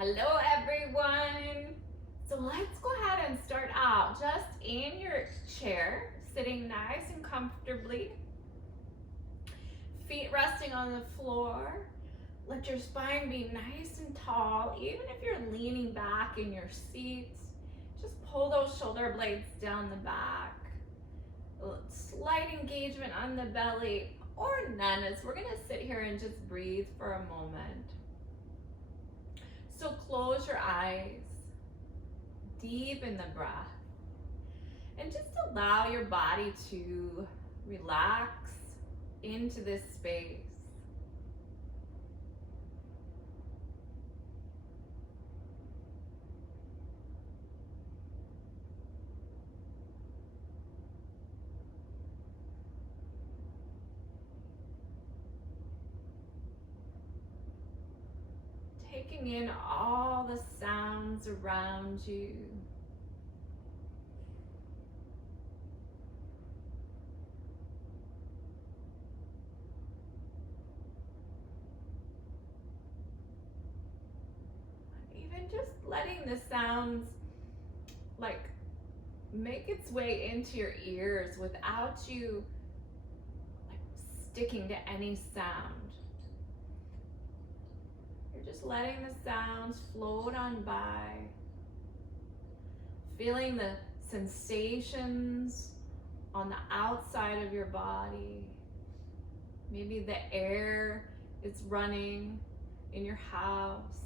Hello everyone. So let's go ahead and start out just in your chair, sitting nice and comfortably. Feet resting on the floor. Let your spine be nice and tall. Even if you're leaning back in your seats, just pull those shoulder blades down the back. Slight engagement on the belly or none, as we're gonna sit here and just breathe for a moment. So close your eyes, deepen the breath, and just allow your body to relax into this space. Taking in all the sounds around you. Even just letting the sounds like make its way into your ears without you like sticking to any sound. You're just letting the sounds float on by, feeling the sensations on the outside of your body. Maybe the air is running in your house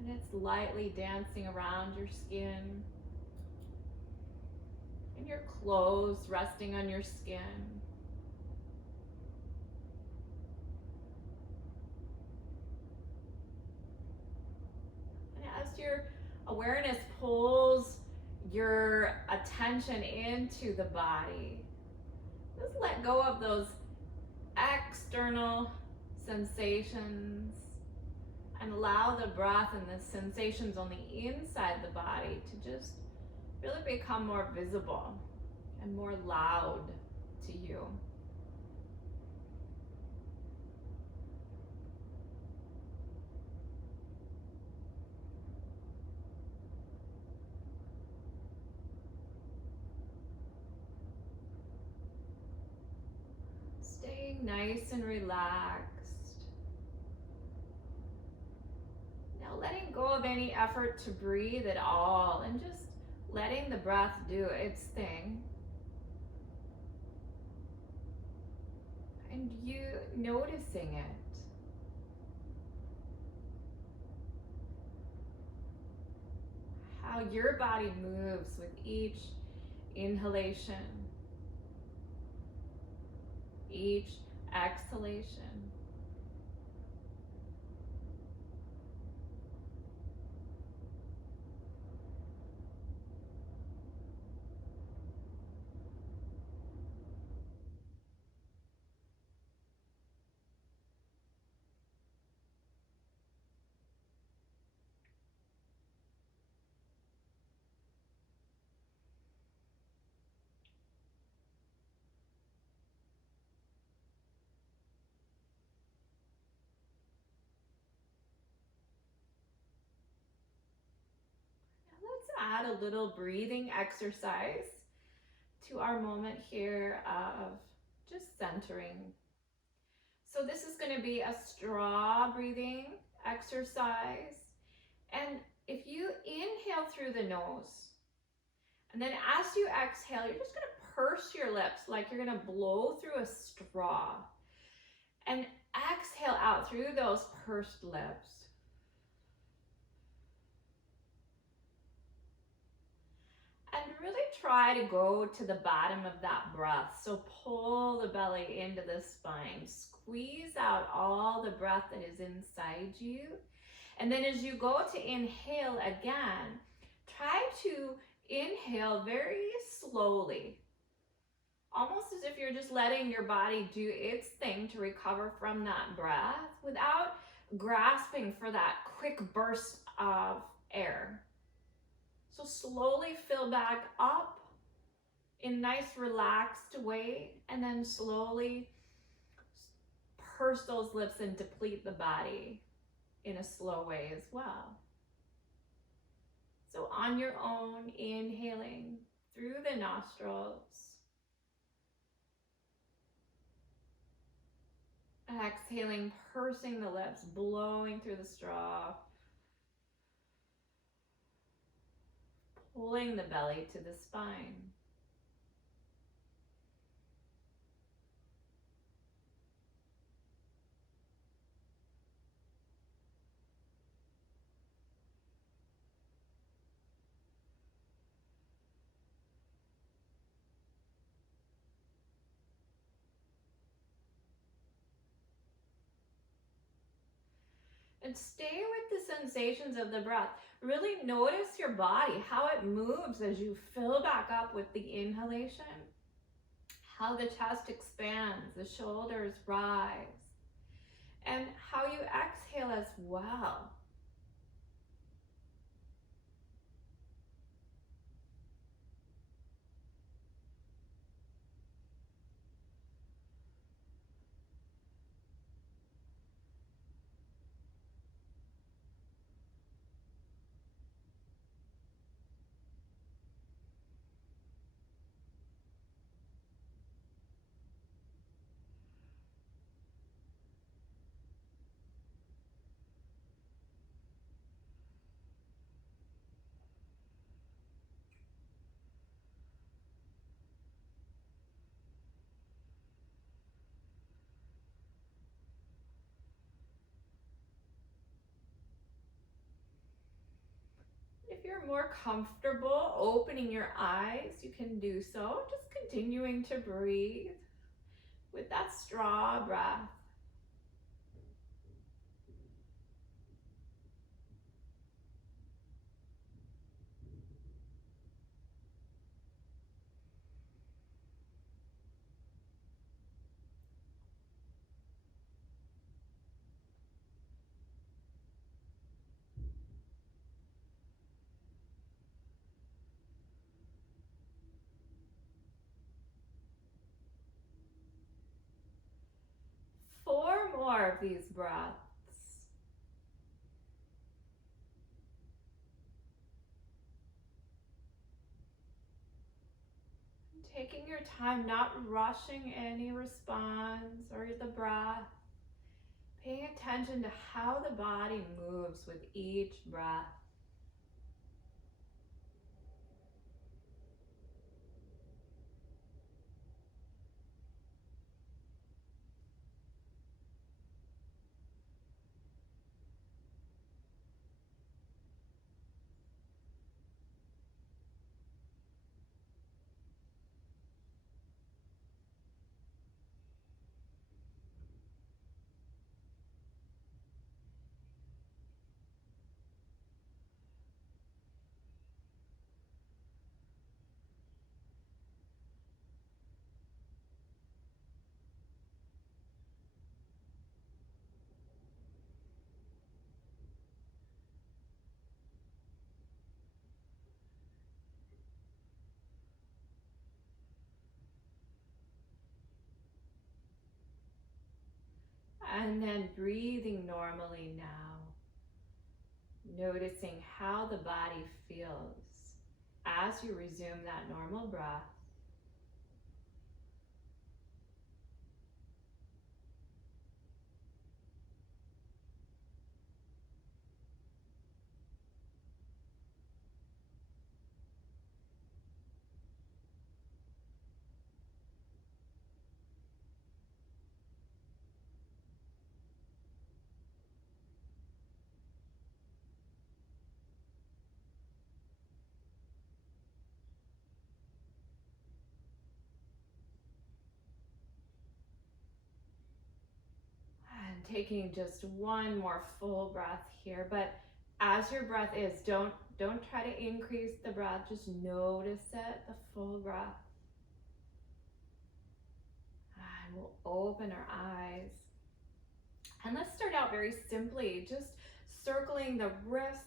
and it's lightly dancing around your skin, and your clothes resting on your skin. And as your awareness pulls your attention into the body, just let go of those external sensations and allow the breath and the sensations on the inside the body to just really become more visible and more loud to you. Staying nice and relaxed. Now letting go of any effort to breathe at all and just letting the breath do its thing. And you noticing it. How your body moves with each inhalation, each exhalation. Let's add a little breathing exercise to our moment here of just centering. So this is going to be a straw breathing exercise. And if you inhale through the nose, and then as you exhale, you're just going to purse your lips like you're going to blow through a straw. And exhale out through those pursed lips. And really try to go to the bottom of that breath. So pull the belly into the spine. Squeeze out all the breath that is inside you. And then as you go to inhale again, try to inhale very slowly. Almost as if you're just letting your body do its thing to recover from that breath without grasping for that quick burst of air. So slowly fill back up in a nice relaxed way, and then slowly purse those lips and deplete the body. in a slow way as well. So on your own, inhaling through the nostrils, exhaling, pursing the lips, blowing through the straw, pulling the belly to the spine. And stay with the sensations of the breath. Really notice your body, how it moves as you fill back up with the inhalation, how the chest expands, the shoulders rise, and how you exhale as well. If you're more comfortable opening your eyes, you can do so. Just continuing to breathe with that straw breath. Four more of these breaths. Taking your time, not rushing any response or the breath. Paying attention to how the body moves with each breath. And then breathing normally now. Noticing how the body feels as you resume that normal breath. And taking just one more full breath here, but as your breath is, don't try to increase the breath, just notice it, the full breath. And we'll open our eyes. And let's start out very simply, just circling the wrists.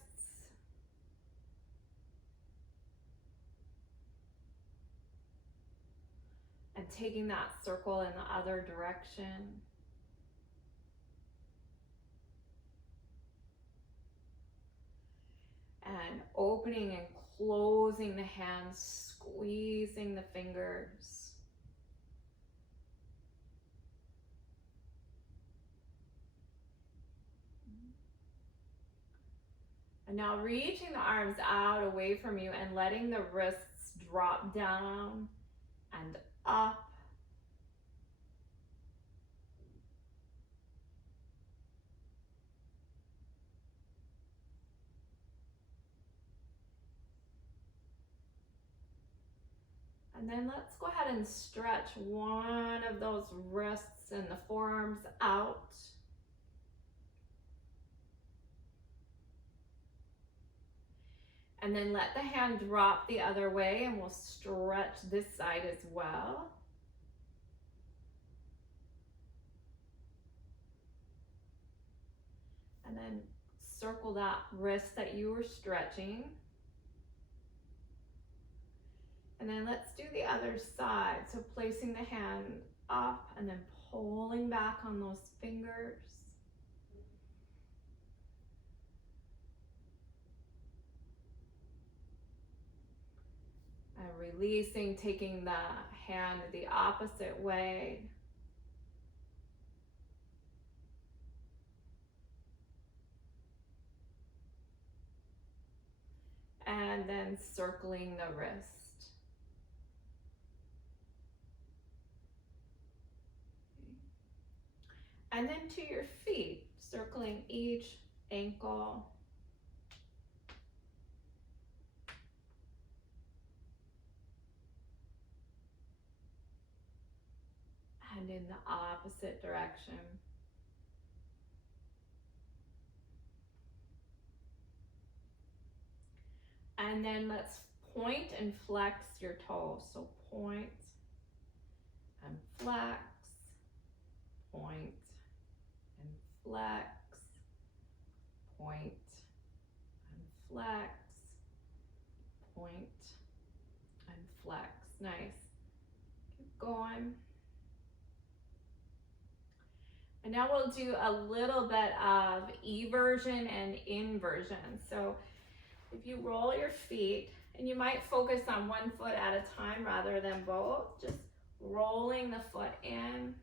And taking that circle in the other direction. And opening and closing the hands, squeezing the fingers. And now reaching the arms out away from you and letting the wrists drop down and up. And then let's go ahead and stretch one of those wrists and the forearms out. And then let the hand drop the other way and we'll stretch this side as well. And then circle that wrist that you were stretching. And then let's do the other side. So placing the hand up and then pulling back on those fingers. And releasing, taking the hand the opposite way. And then circling the wrist. And then to your feet, circling each ankle. And in the opposite direction. And then let's point and flex your toes. So point and flex, point and flex, point and flex, point and flex. Nice. Keep going. And now we'll do a little bit of eversion and inversion. So if you roll your feet, and you might focus on one foot at a time rather than both, just rolling the foot in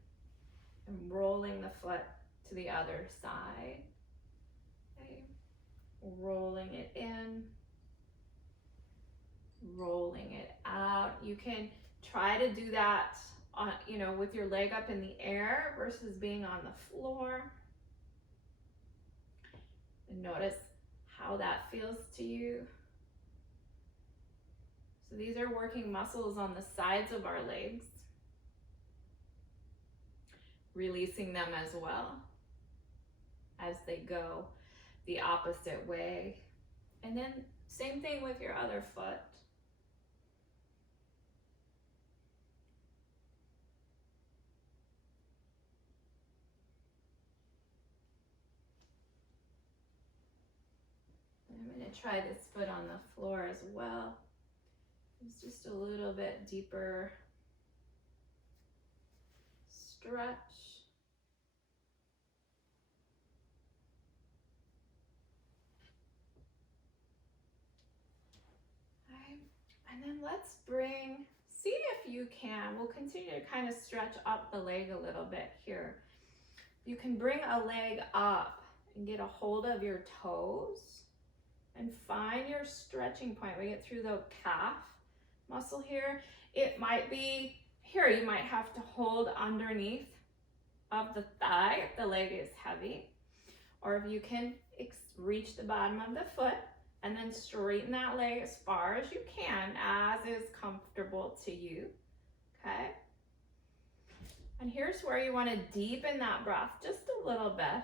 and rolling the foot to the other side. Okay. Rolling it in, rolling it out. You can try to do that with your leg up in the air versus being on the floor. And notice how that feels to you. So these are working muscles on the sides of our legs. Releasing them as well as they go the opposite way. And then same thing with your other foot. I'm going to try this foot on the floor as well. It's just a little bit deeper stretch. Okay. And then let's see if you can, we'll continue to kind of stretch up the leg a little bit here. You can bring a leg up and get a hold of your toes and find your stretching point. We get through the calf muscle here. It might be here, you might have to hold underneath of the thigh if the leg is heavy, or if you can reach the bottom of the foot and then straighten that leg as far as you can, as is comfortable to you. Okay. And here's where you want to deepen that breath just a little bit.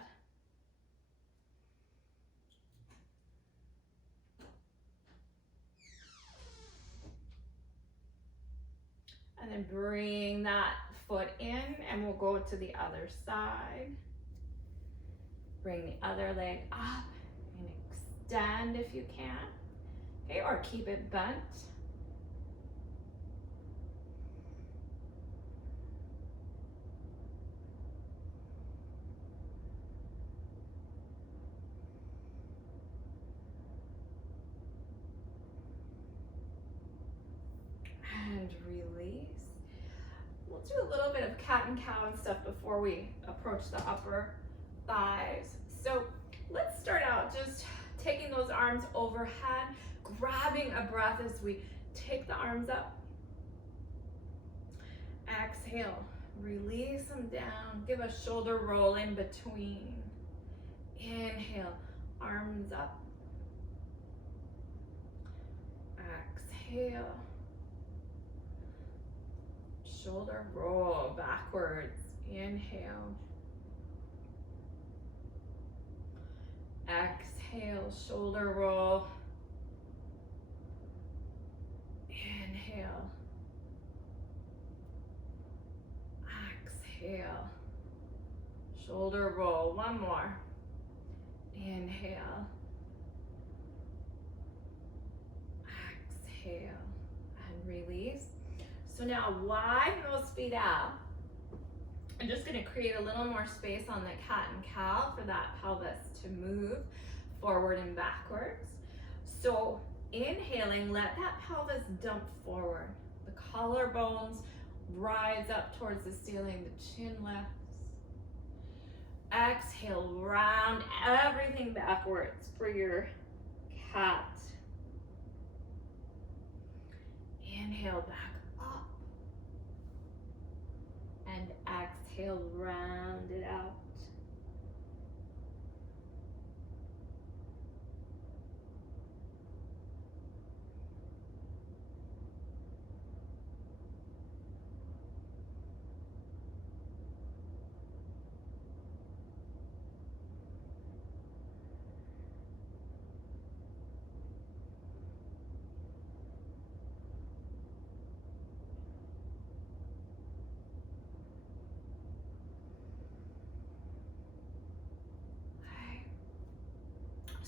And then bring that foot in and we'll go to the other side. Bring the other leg up and extend if you can. Okay, or keep it bent. release. We'll do a little bit of cat and cow and stuff before we approach the upper thighs. So let's start out just taking those arms overhead, grabbing a breath as we take the arms up. Exhale, release them down. Give a shoulder roll in between. Inhale, arms up. Exhale. Shoulder roll backwards. Inhale. Exhale, shoulder roll. Inhale. Exhale. Shoulder roll. One more. Inhale. Exhale. And release. So now widen those feet out. I'm just going to create a little more space on the cat and cow for that pelvis to move forward and backwards. So inhaling, let that pelvis dump forward. The collarbones rise up towards the ceiling, the chin lifts. Exhale, round everything backwards for your cat. Inhale, back up. And exhale, round it out.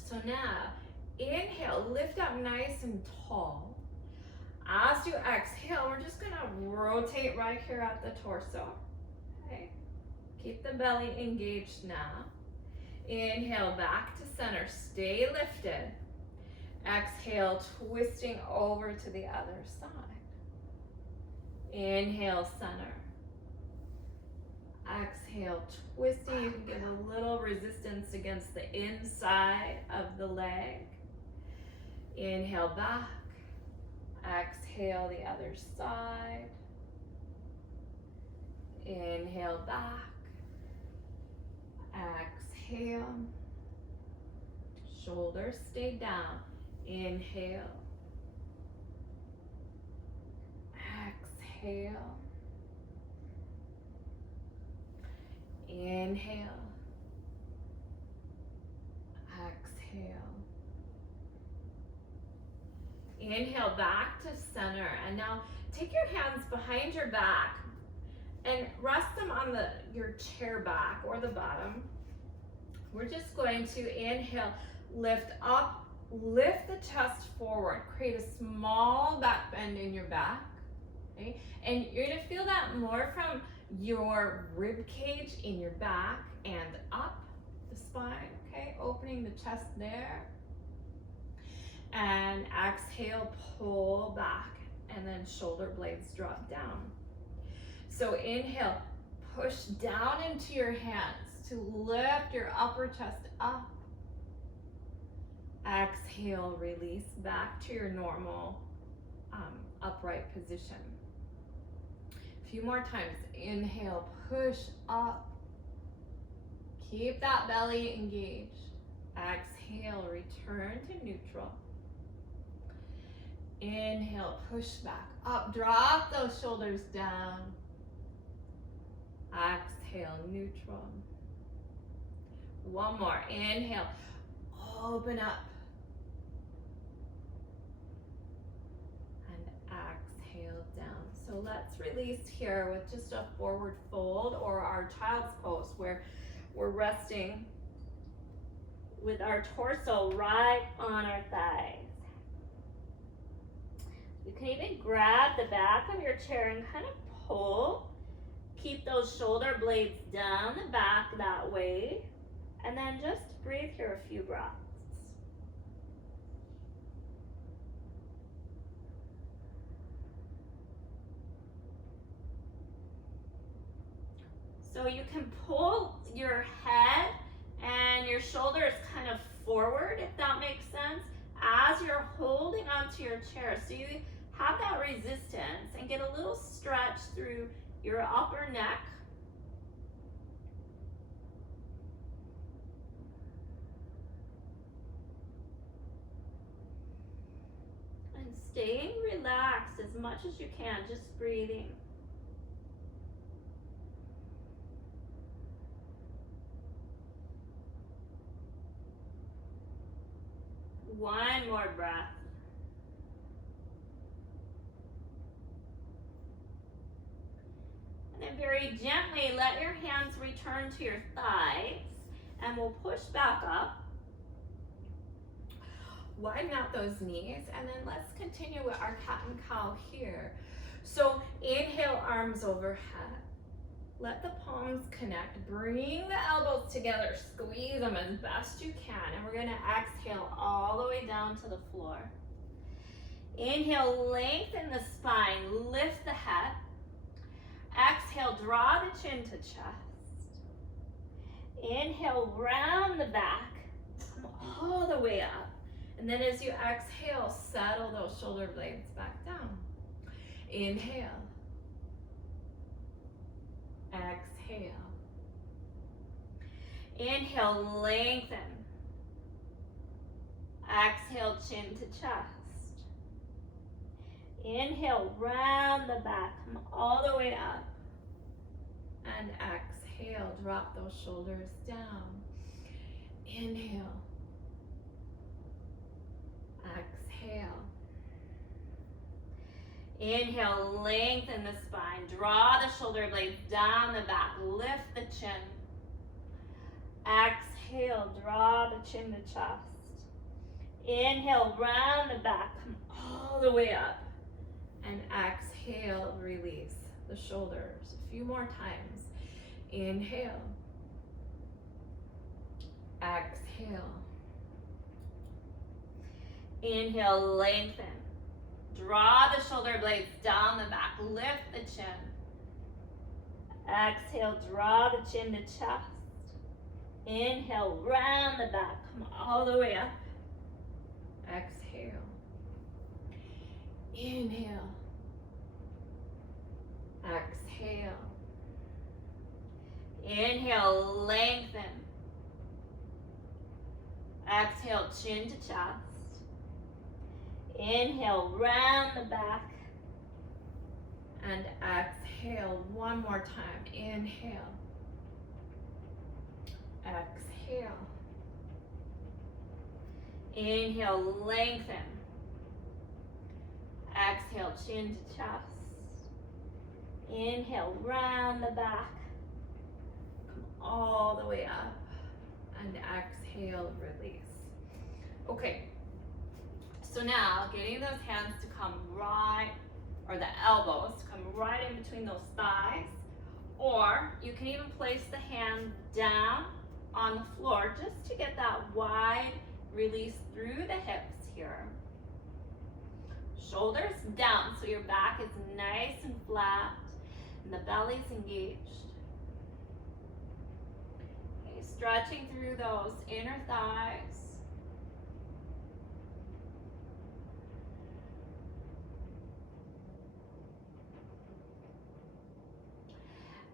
So now, inhale, lift up nice and tall. As you exhale, we're just gonna rotate right here at the torso. Okay, keep the belly engaged now. Inhale, back to center, stay lifted. Exhale, twisting over to the other side. Inhale, center. Exhale, twisting. You can give a little resistance against the inside of the leg. Inhale, back. Exhale, the other side. Inhale, back. Exhale. Shoulders stay down. Inhale. Exhale. Inhale. Exhale. Inhale, back to center. And now take your hands behind your back and rest them on your chair back or the bottom. We're just going to inhale, lift up, lift the chest forward, create a small back bend in your back. Okay? And you're gonna feel that more from your rib cage in your back and up the spine, okay? Opening the chest there. And exhale, pull back, and then shoulder blades drop down. So inhale, push down into your hands to lift your upper chest up. Exhale, release back to your normal upright position. A few more times. Inhale, push up. Keep that belly engaged. Exhale, return to neutral. Inhale, push back up. Drop those shoulders down. Exhale, neutral. One more. Inhale, open up. Exhale down. So let's release here with just a forward fold or our child's pose where we're resting with our torso right on our thighs. You can even grab the back of your chair and kind of pull. Keep those shoulder blades down the back that way. And then just breathe here a few breaths. So you can pull your head and your shoulders kind of forward, if that makes sense, as you're holding onto your chair. So you have that resistance and get a little stretch through your upper neck. And staying relaxed as much as you can, just breathing. One more breath. And then very gently let your hands return to your thighs, and we'll push back up. Widen out those knees, and then let's continue with our cat and cow here. So inhale, arms overhead. Let the palms connect. Bring the elbows together. Squeeze them as best you can. And we're going to exhale all the way down to the floor. Inhale, lengthen the spine. Lift the head. Exhale, draw the chin to chest. Inhale, round the back. Come all the way up. And then as you exhale, settle those shoulder blades back down. Inhale. Exhale. Inhale, lengthen. Exhale, chin to chest. Inhale, round the back, come all the way up. And exhale, drop those shoulders down. Inhale. Exhale. Inhale, lengthen the spine. Draw the shoulder blades down the back. Lift the chin. Exhale, draw the chin to chest. Inhale, round the back. Come all the way up. And exhale, release the shoulders. A few more times. Inhale. Exhale. Inhale, lengthen. Draw the shoulder blades down the back. Lift the chin. Exhale, draw the chin to chest. Inhale, round the back. Come all the way up. Exhale. Inhale. Exhale. Inhale, lengthen. Exhale, chin to chest. Inhale, round the back. And exhale one more time. Inhale. Exhale. Inhale, lengthen. Exhale, chin to chest. Inhale, round the back. Come all the way up. And exhale, release. Okay. So now, getting those hands to come right, or the elbows to come right in between those thighs, or you can even place the hand down on the floor just to get that wide release through the hips here. Shoulders down so your back is nice and flat and the belly's engaged. Okay, stretching through those inner thighs.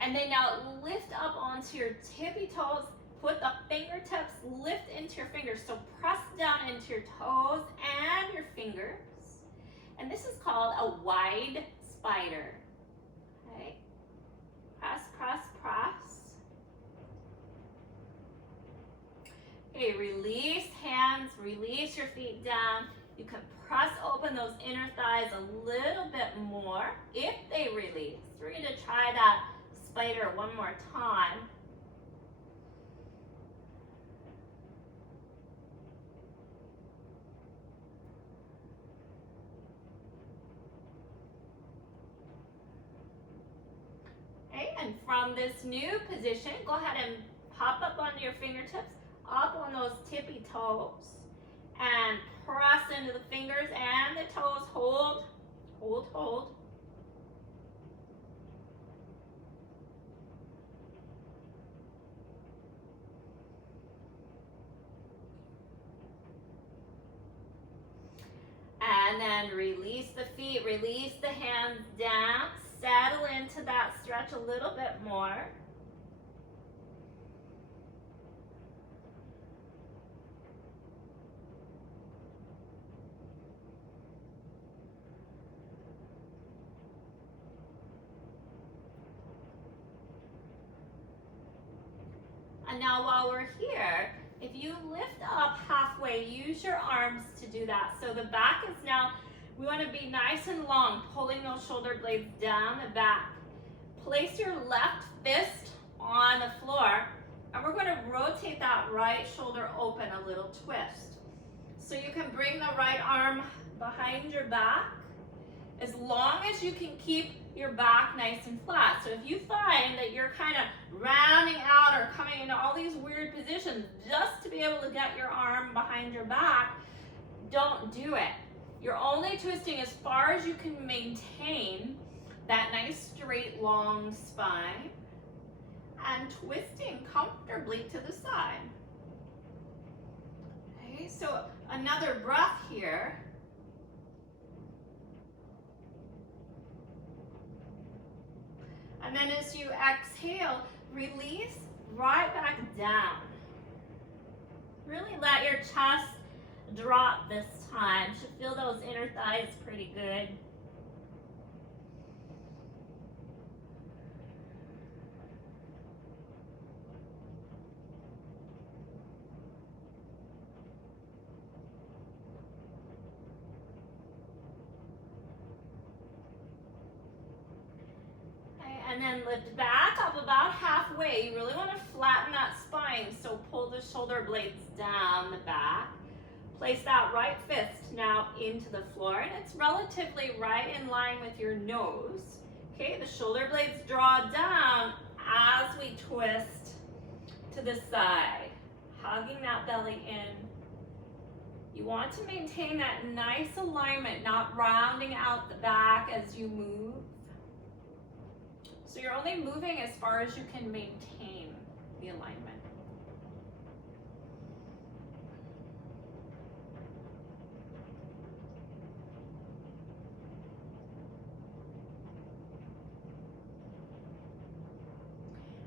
And then now lift up onto your tippy toes. Put the fingertips, lift into your fingers. So press down into your toes and your fingers. And this is called a wide spider. Okay. Press, press, press. Okay, release hands, release your feet down. You can press open those inner thighs a little bit more if they release. We're going to try that spider one more time. Okay, and from this new position, go ahead and pop up onto your fingertips, up on those tippy toes, and press into the fingers and the toes. Hold, hold, hold. then release the feet, release the hands down, settle into that stretch a little bit more. And now while we're here, if you lift up halfway, use your arms to do that. So the back is now, we want to be nice and long, pulling those shoulder blades down the back. Place your left fist on the floor, and we're going to rotate that right shoulder open, a little twist. So you can bring the right arm behind your back, as long as you can keep your back nice and flat. So if you find that you're kind of rounding out or coming into all these weird positions just to be able to get your arm behind your back, don't do it. You're only twisting as far as you can maintain that nice straight long spine and twisting comfortably to the side. Okay, so another breath here. And then as you exhale, release right back down. Really let your chest drop this time. Should feel those inner thighs pretty good. And then lift back up about halfway. You really want to flatten that spine, so pull the shoulder blades down the back. Place that right fist now into the floor, and it's relatively right in line with your nose. Okay, the shoulder blades draw down as we twist to the side, hugging that belly in. You want to maintain that nice alignment, not rounding out the back as you move. So you're only moving as far as you can maintain the alignment.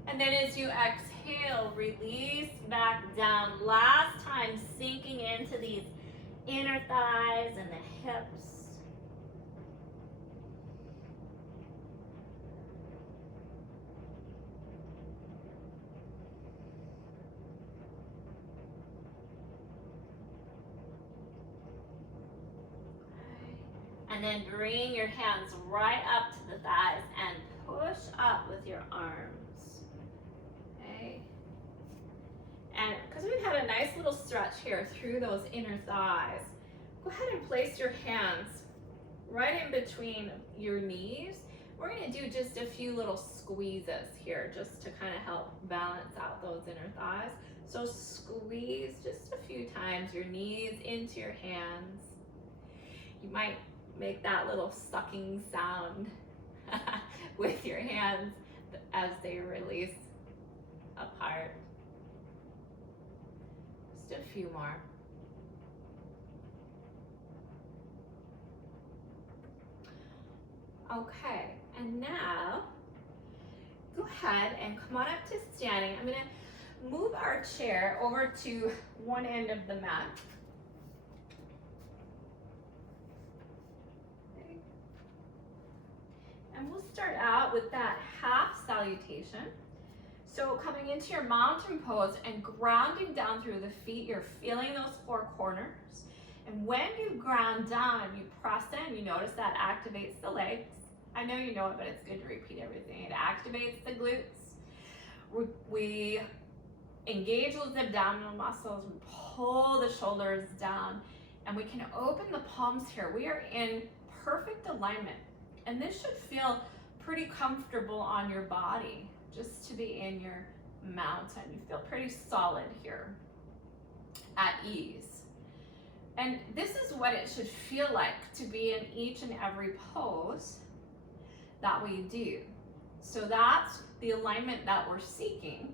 And then as you exhale, release back down. Last time, sinking into these inner thighs and the hips. And then bring your hands right up to the thighs and push up with your arms. Okay? And because we've had a nice little stretch here through those inner thighs, go ahead and place your hands right in between your knees. We're going to do just a few little squeezes here just to kind of help balance out those inner thighs. So squeeze just a few times your knees into your hands. You might make that little sucking sound with your hands as they release apart. Just a few more. Okay, and now go ahead and come on up to standing. I'm going to move our chair over to one end of the mat. And we'll start out with that half salutation. So coming into your mountain pose and grounding down through the feet, you're feeling those four corners. And when you ground down, you press in, you notice that activates the legs. I know you know it, but it's good to repeat everything. It activates the glutes. We engage those abdominal muscles, we pull the shoulders down, and we can open the palms here. We are in perfect alignment. And this should feel pretty comfortable on your body, just to be in your mountain. You feel pretty solid here, at ease. And this is what it should feel like to be in each and every pose that we do. So that's the alignment that we're seeking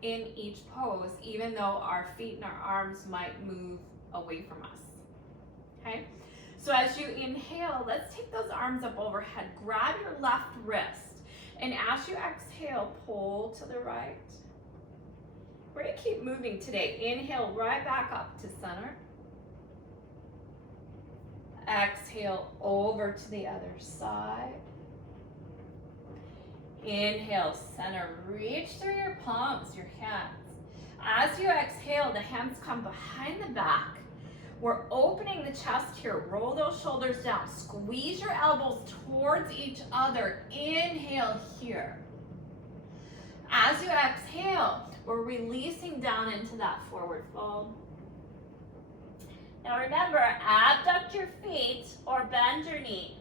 in each pose, even though our feet and our arms might move away from us. Okay? So as you inhale, let's take those arms up overhead. Grab your left wrist. And as you exhale, pull to the right. We're going to keep moving today. Inhale right back up to center. Exhale over to the other side. Inhale, center, reach through your palms, your hands. As you exhale, the hands come behind the back. We're opening the chest here. Roll those shoulders down. Squeeze your elbows towards each other. Inhale here. As you exhale, we're releasing down into that forward fold. Now remember, abduct your feet or bend your knees.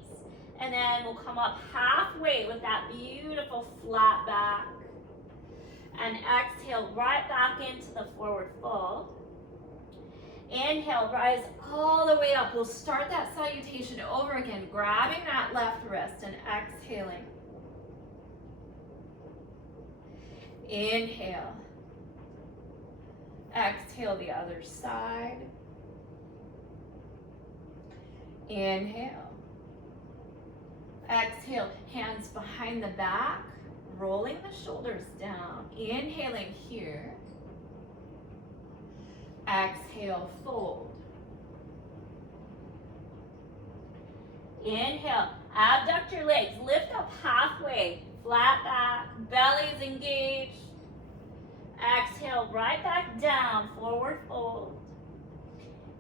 And then we'll come up halfway with that beautiful flat back. And exhale right back into the forward fold. Inhale, rise all the way up. We'll start that salutation over again, grabbing that left wrist and exhaling. Inhale. Exhale the other side. Inhale. Exhale, hands behind the back, rolling the shoulders down. Inhaling here. Exhale, fold. Inhale, abduct your legs, lift up halfway, flat back, belly's engaged. Exhale, right back down, forward fold.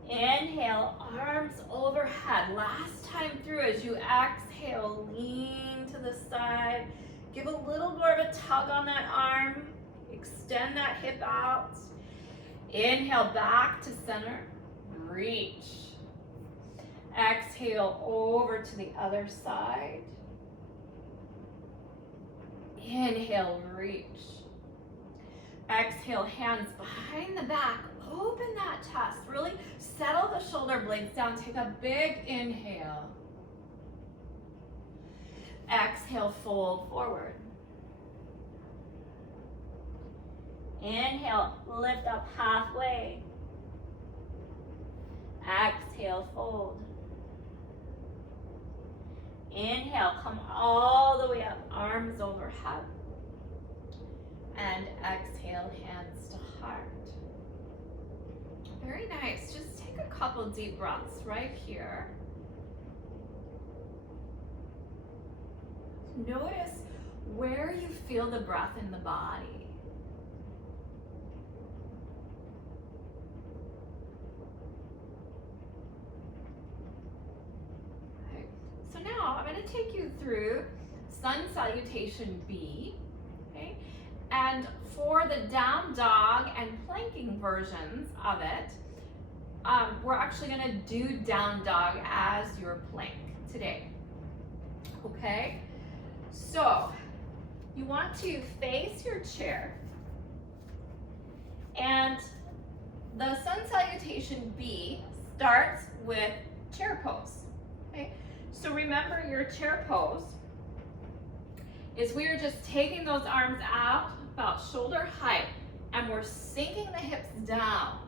Inhale, arms overhead. Last time through, as you exhale, lean to the side. Give a little more of a tug on that arm. Extend that hip out. Inhale, back to center. Reach. Exhale, over to the other side. Inhale, reach. Exhale, hands behind the back. Open that chest. Really settle the shoulder blades down. Take a big inhale. Exhale, fold forward. Inhale, lift up halfway. Exhale, fold. Inhale, come all the way up, arms overhead. And exhale, hands to heart. Very nice. Just take a couple deep breaths right here. Notice where you feel the breath in the body. Okay. So now I'm going to take you through Sun Salutation B. Okay? And for the down dog and planking versions of it, we're actually going to do down dog as your plank today. Okay? So, you want to face your chair. And the Sun Salutation B starts with chair pose. Okay? So remember, your chair pose is we are just taking those arms out about shoulder height, and we're sinking the hips down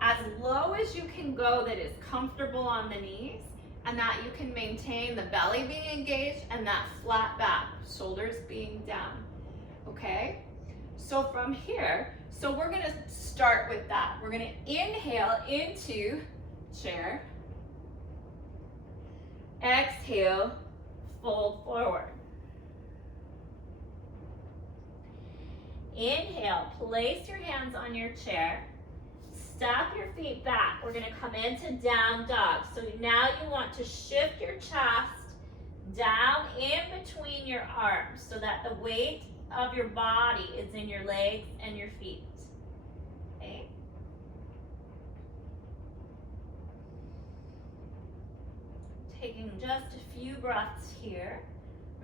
as low as you can go that is comfortable on the knees, and that you can maintain the belly being engaged and that flat back, shoulders being down. Okay? So from here, so we're gonna start with that. We're gonna inhale into chair. Exhale, fold forward. Inhale, place your hands on your chair. Step your feet back. We're gonna come into down dog. So now you want to shift your chest down in between your arms so that the weight of your body is in your legs and your feet. Okay? Taking just a few breaths here.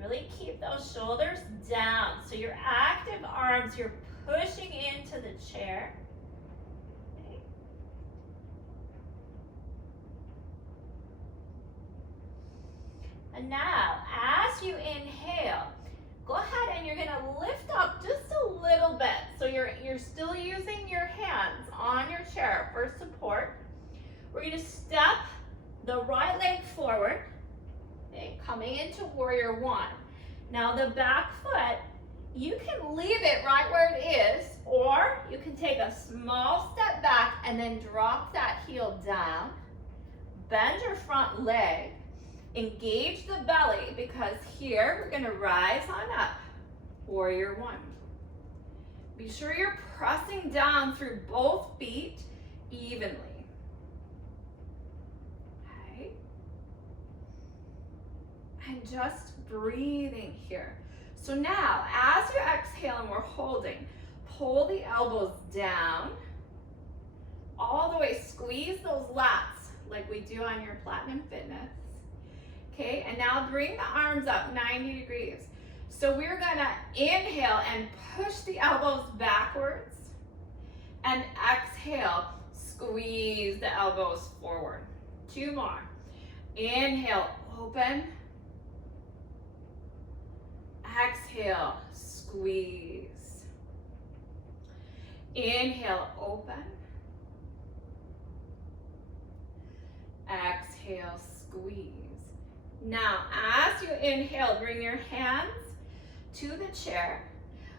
Really keep those shoulders down. So your active arms, you're pushing into the chair. Okay. And now, as you inhale, go ahead and you're gonna lift up just a little bit. So you're still using your hands on your chair for support. We're gonna step the right leg coming into warrior one. Now the back foot, you can leave it right where it is, or you can take a small step back and then drop that heel down. Bend your front leg, engage the belly, because here we're gonna rise on up, warrior one. Be sure you're pressing down through both feet evenly. Okay. And just breathing here. So now, as you exhale and we're holding, pull the elbows down, all the way, squeeze those lats like we do on your Platinum Fitness. Okay, and now bring the arms up 90 degrees. So we're gonna inhale and push the elbows backwards, and exhale, squeeze the elbows forward. 2 more. Inhale, open. Exhale, squeeze. Inhale, open. Exhale, squeeze. Now, as you inhale, bring your hands to the chair.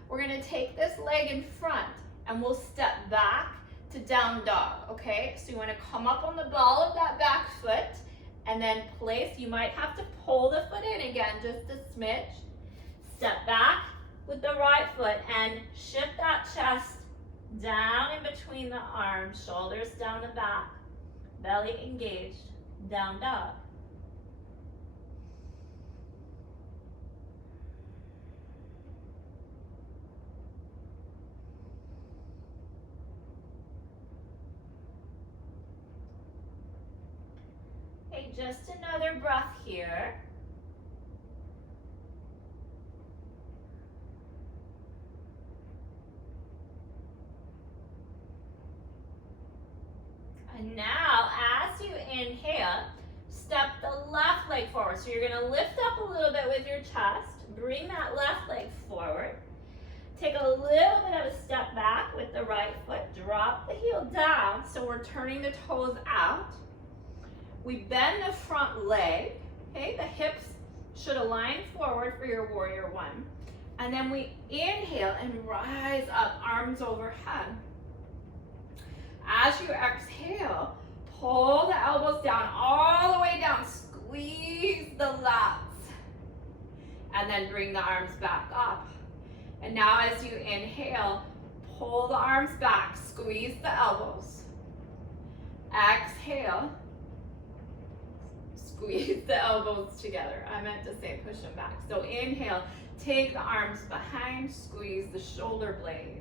We're gonna take this leg in front and we'll step back to down dog, okay? So you wanna come up on the ball of that back foot and then place, you might have to pull the foot in again, just a smidge. Step back with the right foot and shift that chest down in between the arms, shoulders down the back, belly engaged, down dog. Okay, just another breath here. And now, as you inhale, step the left leg forward. So you're gonna lift up a little bit with your chest, bring that left leg forward. Take a little bit of a step back with the right foot, drop the heel down, so we're turning the toes out. We bend the front leg, okay? The hips should align forward for your warrior one. And then we inhale and rise up, arms overhead. As you exhale, pull the elbows down, all the way down, squeeze the lats, and then bring the arms back up. And now as you inhale, pull the arms back, squeeze the elbows. Exhale, squeeze the elbows together. I meant to say push them back. So inhale, take the arms behind, squeeze the shoulder blades.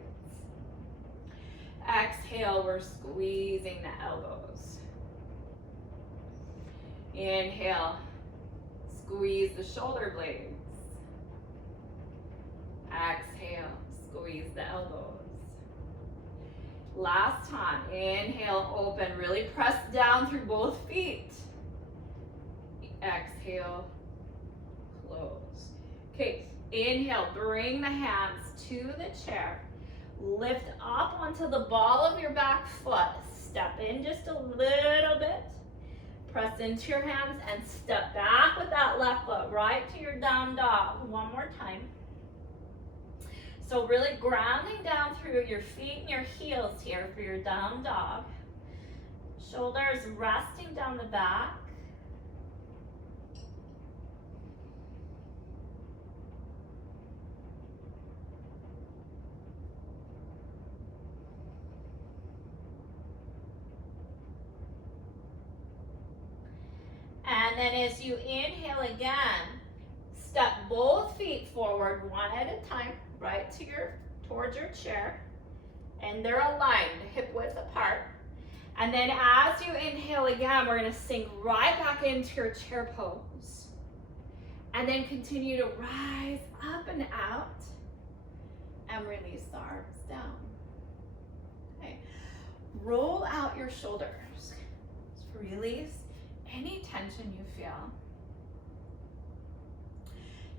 Exhale, we're squeezing the elbows. Inhale, squeeze the shoulder blades. Exhale, squeeze the elbows. Last time, inhale, open, really press down through both feet. Exhale, close. Okay, inhale, bring the hands to the chair. Lift up onto the ball of your back foot. Step in just a little bit. Press into your hands and step back with that left foot right to your down dog. One more time. So really grounding down through your feet and your heels here for your down dog. Shoulders resting down the back. And then as you inhale again, step both feet forward one at a time, right towards your chair. And they're aligned, hip width apart. And then as you inhale again, we're gonna sink right back into your chair pose. And then continue to rise up and out and release the arms down. Okay. Roll out your shoulders. Just release any tension you feel.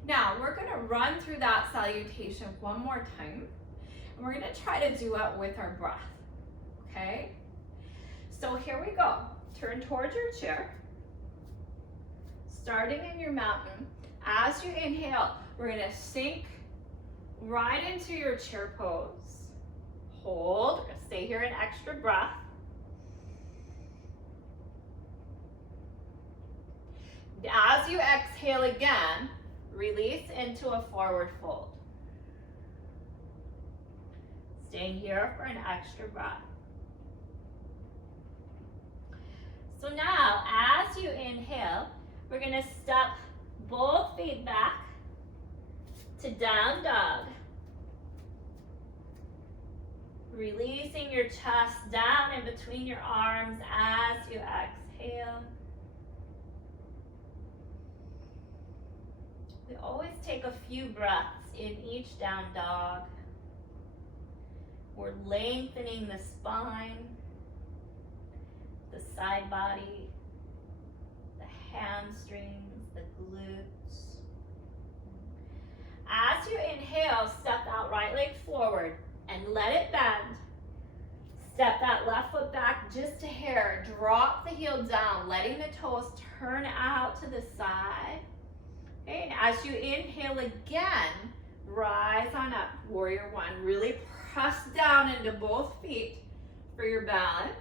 Now we're gonna run through that salutation one more time, and we're gonna try to do it with our breath, okay? So here we go. Turn towards your chair. starting in your mountain, as you inhale, we're gonna sink right into your chair pose. Hold, we're gonna stay here an extra breath. As you exhale again, release into a forward fold. Staying here for an extra breath. So now, as you inhale, we're gonna step both feet back to down dog. Releasing your chest down in between your arms as you exhale. We always take a few breaths in each down dog. We're lengthening the spine, the side body, the hamstrings, the glutes. As you inhale, step that right leg forward and let it bend. Step that left foot back just a hair. Drop the heel down, letting the toes turn out to the side. Okay, and as you inhale again, rise on up, warrior one. Really press down into both feet for your balance.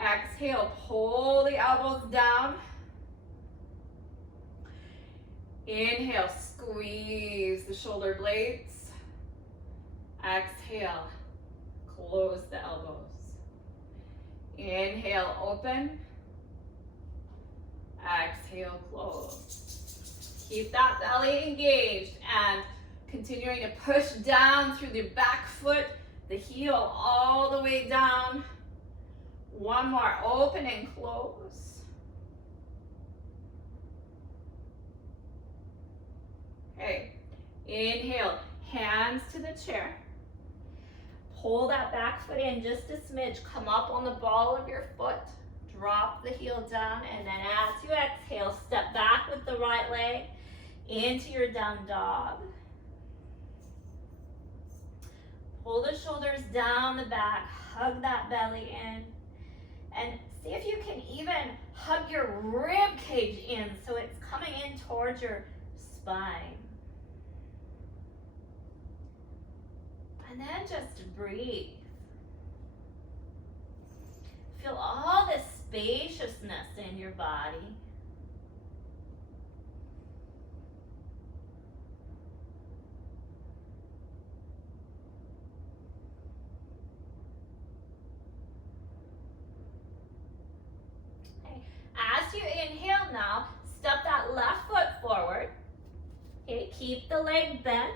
Exhale, pull the elbows down. Inhale, squeeze the shoulder blades. Exhale, close the elbows. Inhale, open. Exhale, close. Keep that belly engaged and continuing to push down through the back foot, the heel all the way down. One more, open and close. Okay, inhale, hands to the chair. Pull that back foot in just a smidge. Come up on the ball of your foot. Drop the heel down, and then as you exhale, step back with the right leg into your down dog. Pull the shoulders down the back, hug that belly in, and see if you can even hug your rib cage in so it's coming in towards your spine. And then just breathe. Feel all this spaciousness in your body. Okay. As you inhale now, step that left foot forward. Okay, keep the leg bent.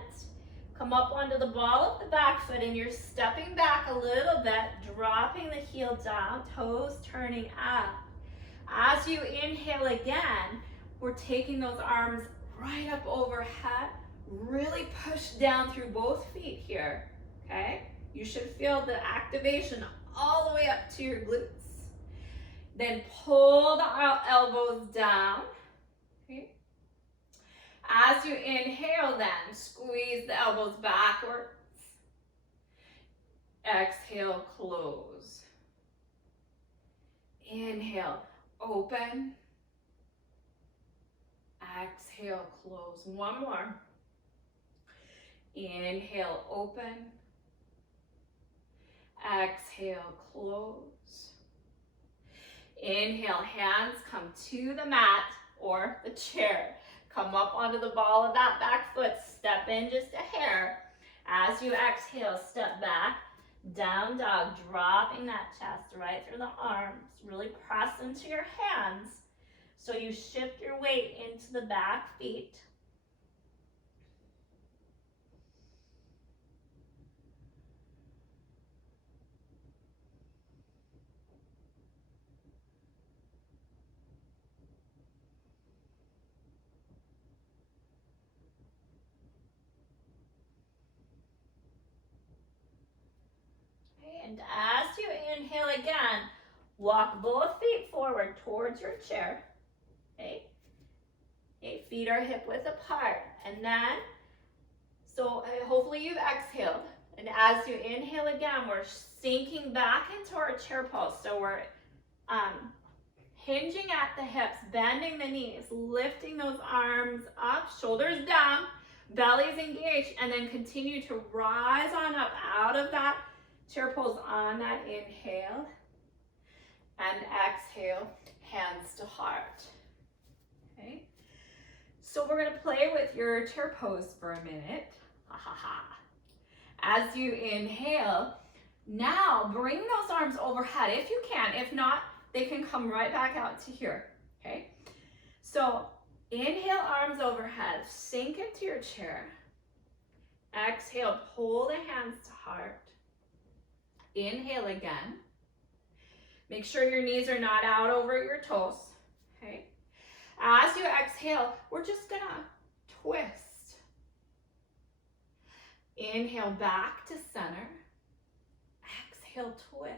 Come up onto the ball of the back foot and you're stepping back a little bit, dropping the heel down, toes turning up. As you inhale again, we're taking those arms right up overhead. Really push down through both feet here, okay? You should feel the activation all the way up to your glutes. Then pull the elbows down, okay? As you inhale then, squeeze the elbows backwards. Exhale, close. Inhale, open. Exhale, close. One more. Inhale, open. Exhale, close. Inhale, hands come to the mat or the chair. Come up onto the ball of that back foot. Step in just a hair. As you exhale, step back. Down dog, dropping that chest right through the arms. Really press into your hands so you shift your weight into the back feet. And as you inhale again, walk both feet forward towards your chair. Okay. Okay, feet are hip width apart. And then, so hopefully you've exhaled. And as you inhale again, we're sinking back into our chair pose. So we're hinging at the hips, bending the knees, lifting those arms up, shoulders down, belly's engaged, and then continue to rise on up out of that chair pose on that inhale, and exhale, hands to heart. Okay, so we're gonna play with your chair pose for a minute. Ha ha ha. As you inhale, now bring those arms overhead if you can. If not, they can come right back out to here, okay? So inhale, arms overhead, sink into your chair. Exhale, pull the hands to heart. Inhale again. Make sure your knees are not out over your toes, okay? As you exhale, we're just gonna twist. Inhale, back to center. Exhale, twist.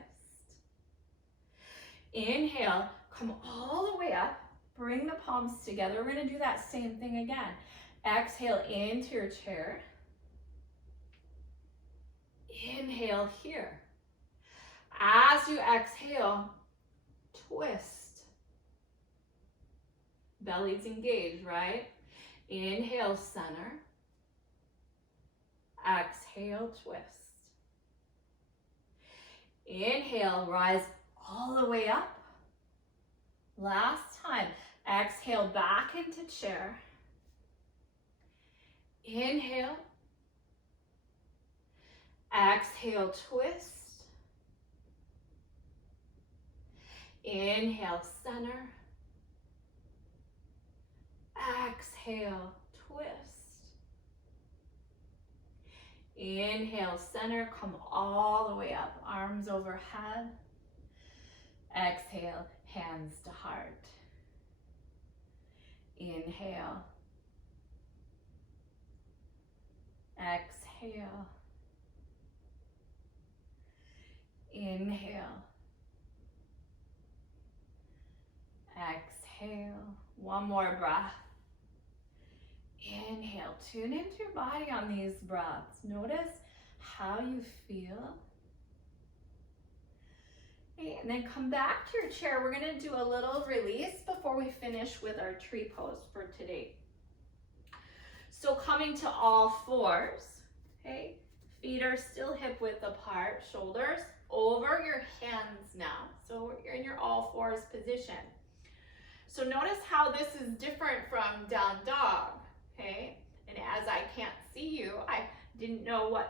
Inhale, come all the way up. Bring the palms together. We're gonna do that same thing again. Exhale into your chair. Inhale here. As you exhale, twist. Belly's engaged, right? Inhale, center. Exhale, twist. Inhale, rise all the way up. Last time. Exhale, back into chair. Inhale. Exhale, twist. Inhale, center. Exhale, twist. Inhale, center, come all the way up, arms overhead. Exhale, hands to heart. Inhale. Exhale. Inhale. Exhale. One more breath. Inhale. Tune into your body on these breaths. Notice how you feel. Okay, and then come back to your chair. We're going to do a little release before we finish with our tree pose for today. So coming to all fours, okay? Feet are still hip width apart, shoulders over your hands now. So you're in your all fours position. So notice how this is different from down dog, okay? And as I can't see you, I didn't know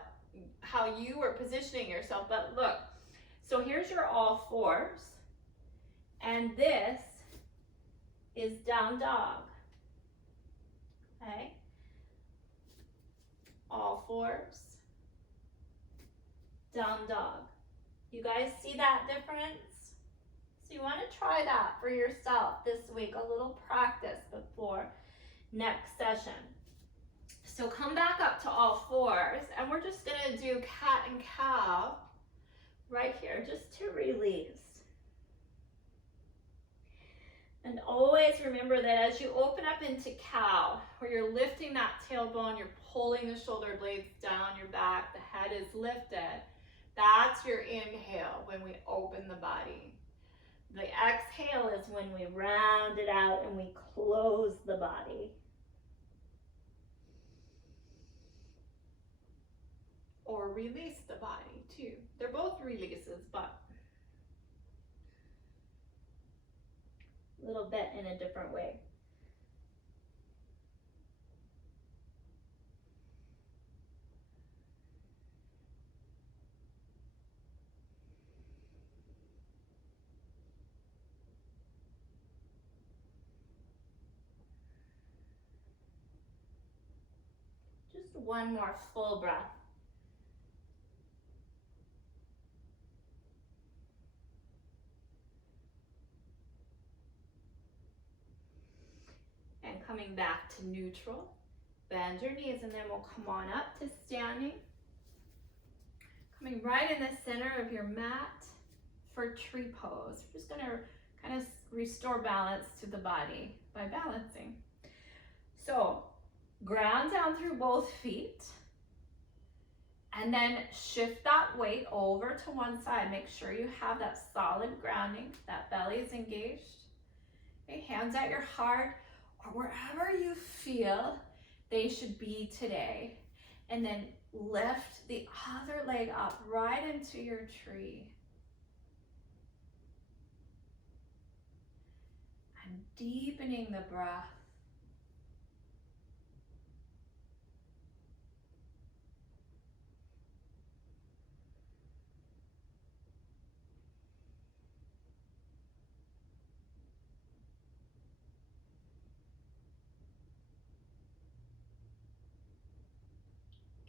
how you were positioning yourself, but look. So here's your all fours, and this is down dog, okay? All fours, down dog. You guys see that difference? So you want to try that for yourself this week, a little practice before next session. So come back up to all fours, and we're just gonna do cat and cow right here, just to release. And always remember that as you open up into cow, where you're lifting that tailbone, you're pulling the shoulder blades down your back, the head is lifted. That's your inhale when we open the body. The exhale is when we round it out and we close the body. Or release the body too. They're both releases, but a little bit in a different way. Just one more full breath. And coming back to neutral. Bend your knees and then we'll come on up to standing. Coming right in the center of your mat for tree pose. We're just gonna kind of restore balance to the body by balancing. So ground down through both feet. And then shift that weight over to one side. Make sure you have that solid grounding, that belly is engaged. Okay, hands at your heart or wherever you feel they should be today. And then lift the other leg up right into your tree. And deepening the breath.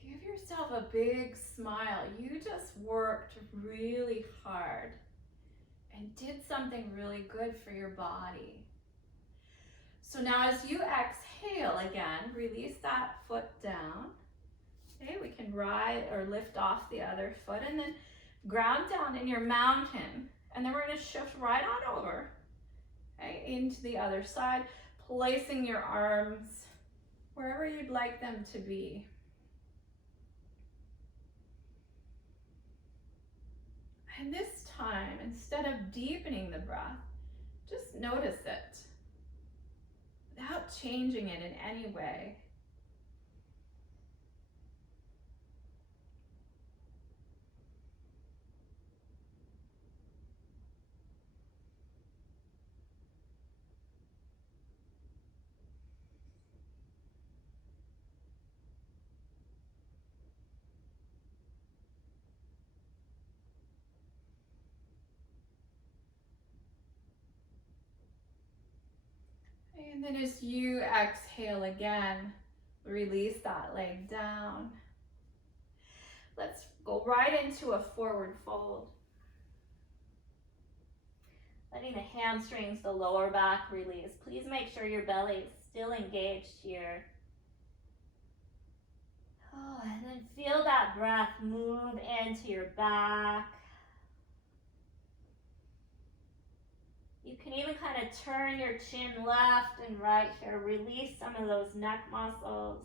Give yourself a big smile. You just worked really hard and did something really good for your body. So now as you exhale again, release that foot down. Okay, we can ride or lift off the other foot and then ground down in your mountain. And then we're going to shift right on over, okay, into the other side, placing your arms wherever you'd like them to be. And this time, instead of deepening the breath, just notice it without changing it in any way. And then as you exhale again, release that leg down. Let's go right into a forward fold. Letting the hamstrings, the lower back release. Please make sure your belly is still engaged here. Oh, and then feel that breath move into your back. You can even kind of turn your chin left and right here. Release some of those neck muscles.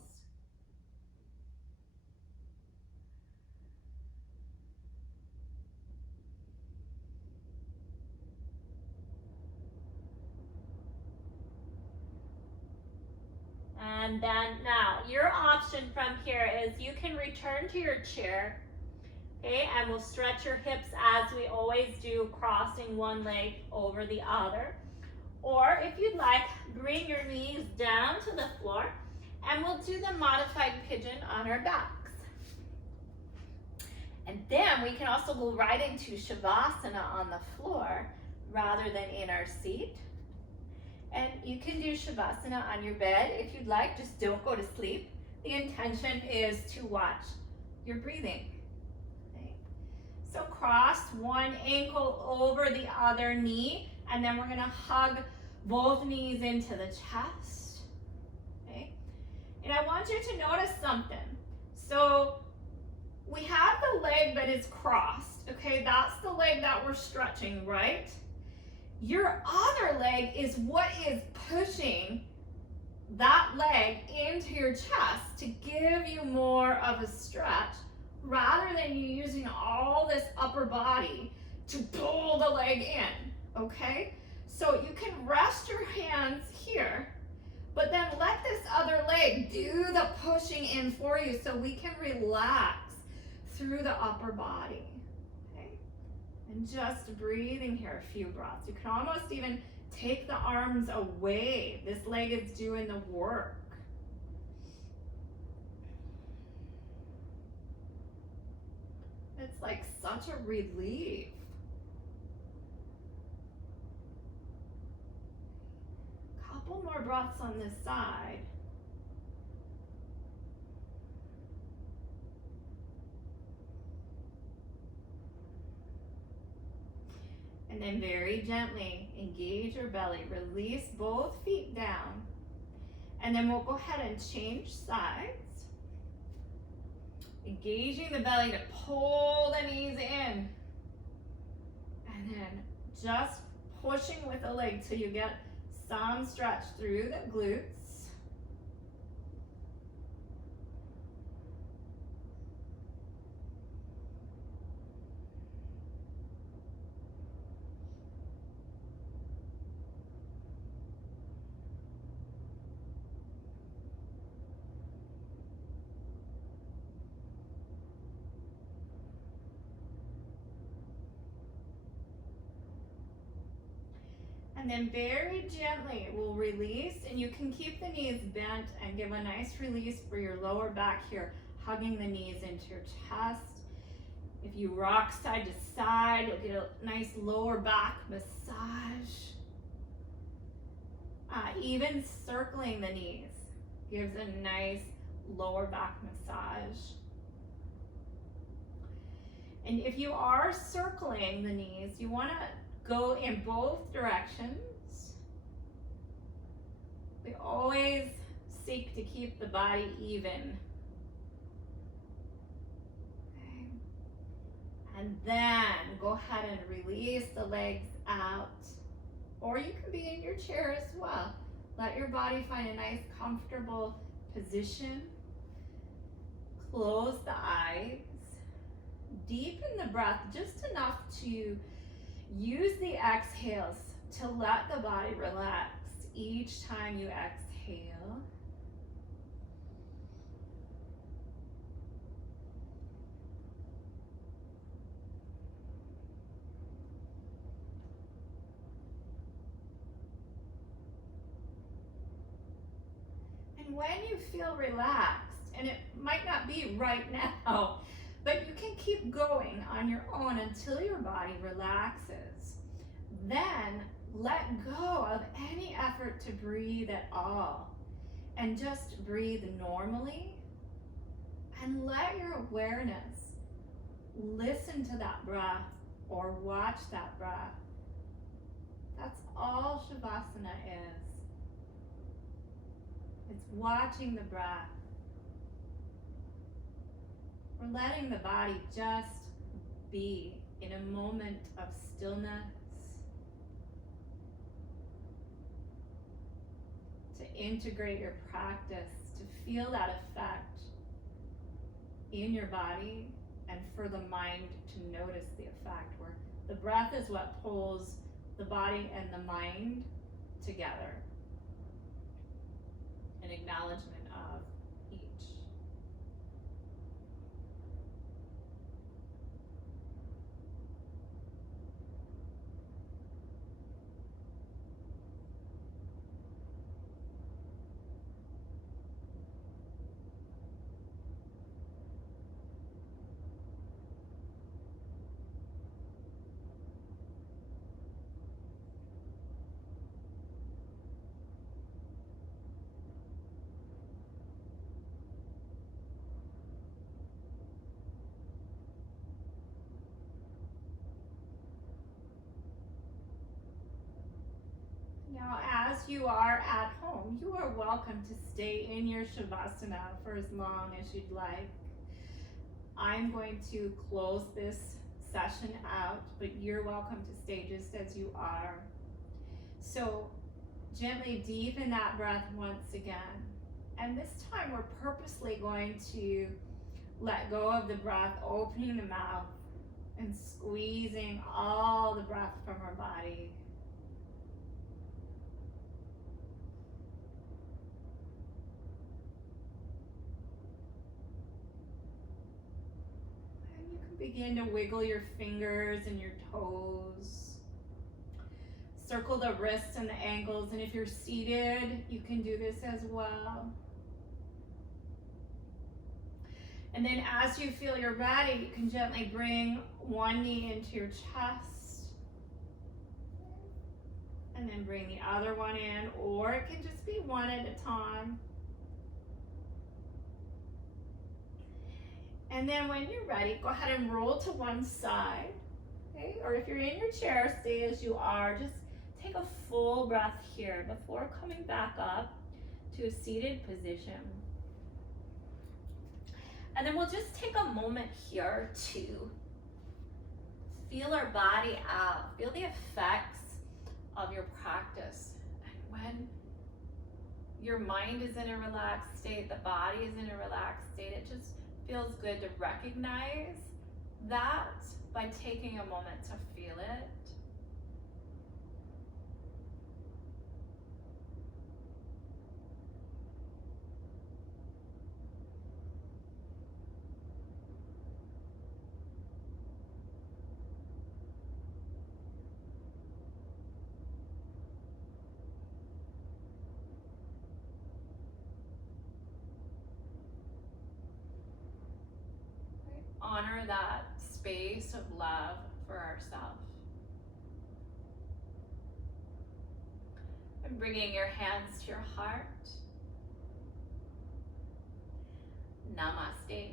And then now, your option from here is you can return to your chair, okay, and we'll stretch your hips as we always do, crossing one leg over the other. Or if you'd like, bring your knees down to the floor and we'll do the modified pigeon on our backs. And then we can also go right into Shavasana on the floor rather than in our seat. And you can do Shavasana on your bed if you'd like, just don't go to sleep. The intention is to watch your breathing. Okay. So cross one ankle over the other knee, and then we're gonna hug both knees into the chest. Okay. And I want you to notice something. So we have the leg that is crossed, okay? That's the leg that we're stretching, right? Your other leg is what is pushing that leg into your chest to give you more of a stretch rather than you using all this upper body to pull the leg in, okay? So you can rest your hands here, but then let this other leg do the pushing in for you so we can relax through the upper body. And just breathing here a few breaths. You can almost even take the arms away. This leg is doing the work. It's like such a relief. Couple more breaths on this side. And then very gently engage your belly. Release both feet down. And then we'll go ahead and change sides. Engaging the belly to pull the knees in. And then just pushing with the leg till you get some stretch through the glutes. And then very gently we'll release, and you can keep the knees bent and give a nice release for your lower back here, hugging the knees into your chest. If you rock side to side, you'll get a nice lower back massage. Even circling the knees gives a nice lower back massage. And if you are circling the knees, you want to go in both directions. We always seek to keep the body even. Okay. And then go ahead and release the legs out. Or you can be in your chair as well. Let your body find a nice comfortable position. Close the eyes. Deepen the breath just enough to use the exhales to let the body relax each time you exhale. And when you feel relaxed, and it might not be right now, but you can keep going on your own until your body relaxes. Then let go of any effort to breathe at all and just breathe normally, and let your awareness listen to that breath or watch that breath. That's all Shavasana is. It's watching the breath. We're letting the body just be in a moment of stillness, to integrate your practice, to feel that effect in your body, and for the mind to notice the effect, where the breath is what pulls the body and the mind together. An acknowledgement of each. Now, as you are at home, you are welcome to stay in your Shavasana for as long as you'd like. I'm going to close this session out, but you're welcome to stay just as you are. So gently deepen that breath once again. And this time we're purposely going to let go of the breath, opening the mouth and squeezing all the breath from our body. Begin to wiggle your fingers and your toes. Circle the wrists and the ankles, and if you're seated, you can do this as well. And then as you feel you're ready, you can gently bring one knee into your chest. And then bring the other one in, or it can just be one at a time. And then when you're ready, go ahead and roll to one side, okay? Or if you're in your chair, stay as you are. Just take a full breath here before coming back up to a seated position. And then we'll just take a moment here to feel our body out, feel the effects of your practice. And when your mind is in a relaxed state, the body is in a relaxed state, it just feels good to recognize that by taking a moment to feel it. that space of love for ourselves. And bringing your hands to your heart. Namaste.